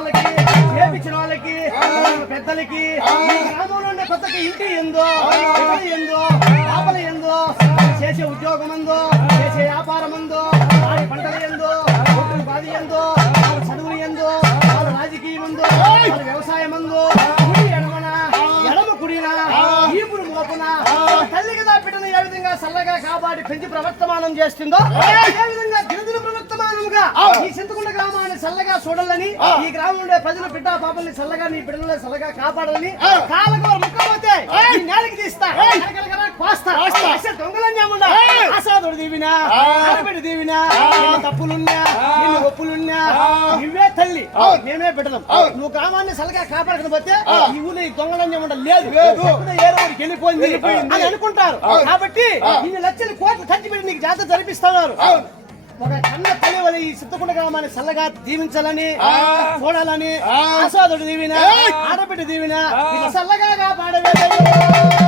వాళ్ళకి చేపించిన వాళ్ళకి పెద్దలకి గ్రామంలో కొత్తగా ఇంటి ఎందో ఎందో పాపల ఎందో చేసే ఉద్యోగం ఎందో చేసే వ్యాపారం ఎందో వారి పంటలు ఎందో బాధి ఎందో చదువులు ఎందో వాళ్ళ రాజకీయం ఎందో వాళ్ళ వ్యవసాయం ఎందో ఎడమ కుడినా ఈపురు మోపున తల్లి కదా బిడ్డను ఏ విధంగా చల్లగా కాపాడి పెంచి ప్రవర్తమానం చేస్తుందో ఏ విధంగా గిరిజన ప్రవర్తమానముగా ఈ చింతకుంట గ్రామాన్ని చల్లగా చూడాలని ఈ గ్రామంలో ప్రజల బిడ్డ పాపల్ని చల్లగా నీ బిడ్డలను చల్లగా కాపాడాలని కాలగోర ముక్కపోతే ఈ నేలకి తీస్తా దొంగలని ఆసాదుడు దీవినా ఆడబిడ్డ దీవినా తప్పులున్నా ఒప్పులున్నా నువ్వే తల్లి మేమే బిడ్డలం నువ్వు గ్రామాన్ని చల్లగా కాపాడకపోతే ఈ ఊళ్ళో ఈ దొంగలని లేదు ఏ రోజుకి వెళ్ళిపోయింది అని అనుకుంటారు కాబట్టి ఇన్ని లక్షల కోట్లు ఖర్చు పెట్టి నీకు జాతర జరిపిస్తున్నారు ఒక కన్న తల్లి వల్ల ఈ చింతకుంట గ్రామాన్ని చల్లగా దీవించాలని చూడాలని ఆసాదుడు దీవినా ఆడబిడ్డ దీవినా చల్లగా కాపాడవే